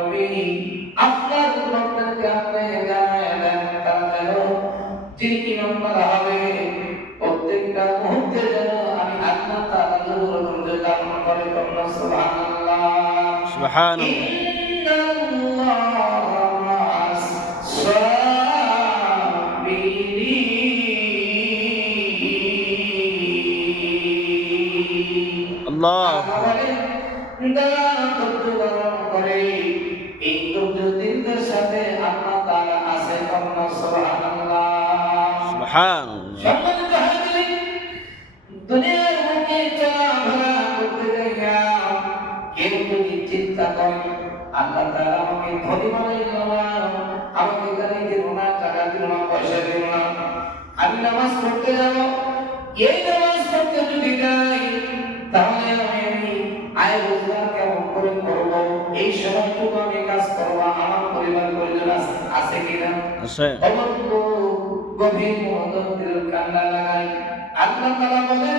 নবী আপনার উম্মতদেরকে আপনি জানাই দেন তারা যেন যিনি ইমানদার হবে প্রত্যেকটা মুহূর্তে যেন আমি আল্লাহ তাআলা নূর করে করে তোমরা সুবহানাল্লাহ। সুবহানাল্লাহ। আল্লাহ তাআলা আমাকে ধনী বানাইল না আমাকে গাড়ি দিল না টাকা দিল না পয়সা দিল না আমি নামাজ পড়তে যাব এই নামাজ পড়তে আল্লাহ আল্লাহ বলে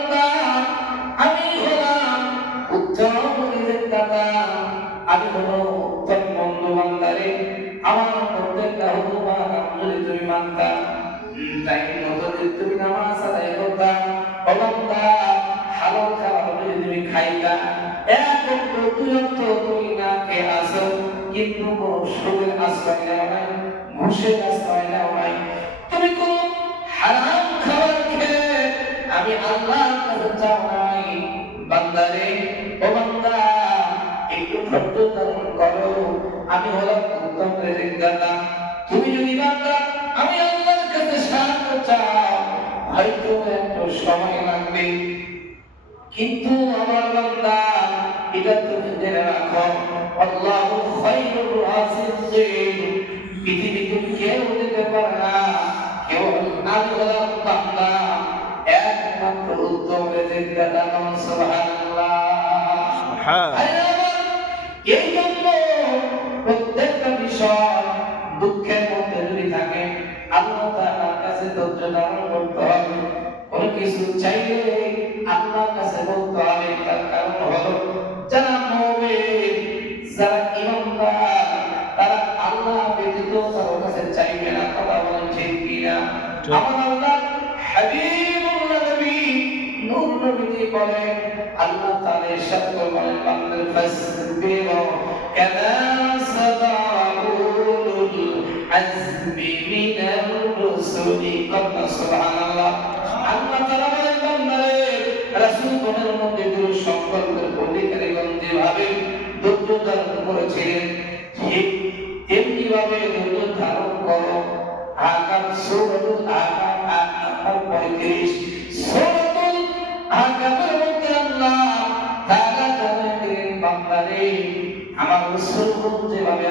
বান্দা যদি তুমি প্রতিরক্ত তুমি না খেয়ে আসো কিন্তু কোনো সুদের আশ্রয় নেওয়া নাই ঘুষের আশ্রয় কিন্তু আমার বান্দা এটা তুমি জেনে রাখো আল্লাহু খায়রুর রাযিকিন পৃথিবীতে কেউ দিতে পারে না কেউ আমি হলাম বান্দা। একমাত্র উত্তম রেজিক দাতা নাম সুবহানাল্লাহ এই জন্য প্রত্যেকটা বিষয় দুঃখের মধ্যে যদি থাকে আল্লাহ তাআলার কাছে ধৈর্য ধারণ করতে হবে। কোনো কিছু চাইলে আল্লাহর কাছে বলতে হবে তার কারণ হলো যারা মুমিন যারা ইমানদার তারা আল্লাহ ব্যতীত কারও কাছে চাইবে না কথা বলেন ঠিক কিনা? আমার আল্লাহ হাবিবুল্লাহ নবী নূর নবীজি বলেন আল্লাহ তাআলা ইরশাদ করলেন বান্দার ফাসবির কামা সাবারা আজমি মিনার রুসুলি কন্না সুবহানাল্লাহ। আল্লাহ তাআলা বলেন বান্দারে রাসূল মধ্যে দুই সম্পর্কের অধিকারীগণ যেভাবে ধৈর্য ধারণ করেছিলেন ঠিক তেমনি ভাবে ধৈর্য ধারণ করো। আকার সূরাতুল আকার আয়াত নাম্বার 35 সূরাতুল আকারের মধ্যে আল্লাহ তাআলা জানান দিলেন বান্দারে, আমার রাসূল যেভাবে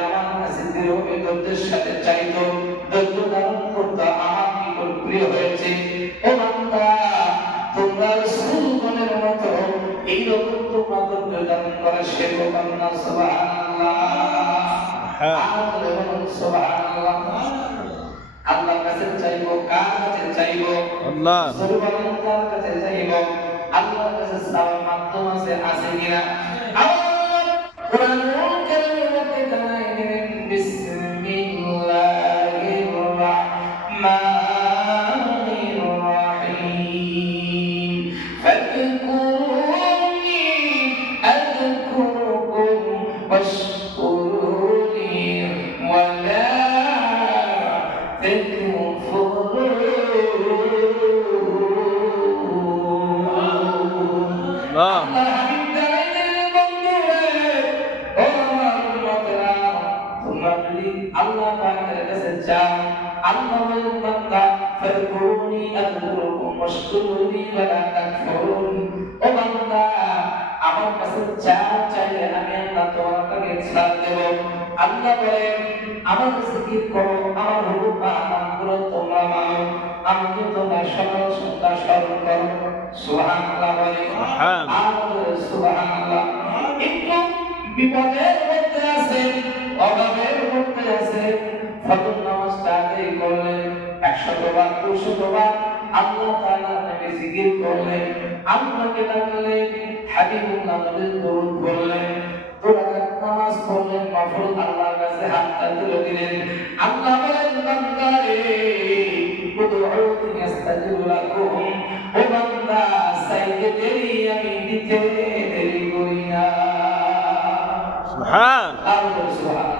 প্রিয় হয়েছে। তোমরা এইরকম তোমরা তো করা শেখো বান্দা সুবহানাল্লাহ। সুবহান সুবহানাল্লাহ। আল্লাহর কাছে চাইব কার কাছে চাইব? আল্লাহ। কার কাছে চাইব। আল্লাহর কাছে চাওয়ার মাধ্যম আছে আছে কিনা? আল্লাহ! চাও, আল্লাহ বলেন বান্দা, ফাদকুরুনি আযকুরুকুম ওয়াশকুরুনি ওয়ালা তাকফুরুন। ও বান্দা, আমার কাছে যা চাইলে আমি আল্লাহ তোমার তাকে ছাড় দেব। আল্লাহ বলেন আমার জিকির করো? আমার হুকুম পালন করো তোমরা মানো আমাকে তোমরা সকাল সন্ধ্যা স্মরণ করো। সুবহানাল্লাহ বলে। সুবহানাল্লাহ। একটু বিপদের মধ্যে আছে অভাবের বার আল্লাহ তাআলা নবী জিকির করলেন আল্লাহকে ডাকলেন হাবিবুল্লাহ নবীর দরুদ পড়লেন দুরাকাত নামাজ পড়লেন মাফরুদ আল্লাহর কাছে হাতটা তুলে দিলেন। আল্লাহ বলেন বান্দারে উদউনি আস্তাজিব লাকুম ও বান্দা সাইকে দেরি আমি দিতে দেরি করি না। সুবহান। আর বলে সুবহান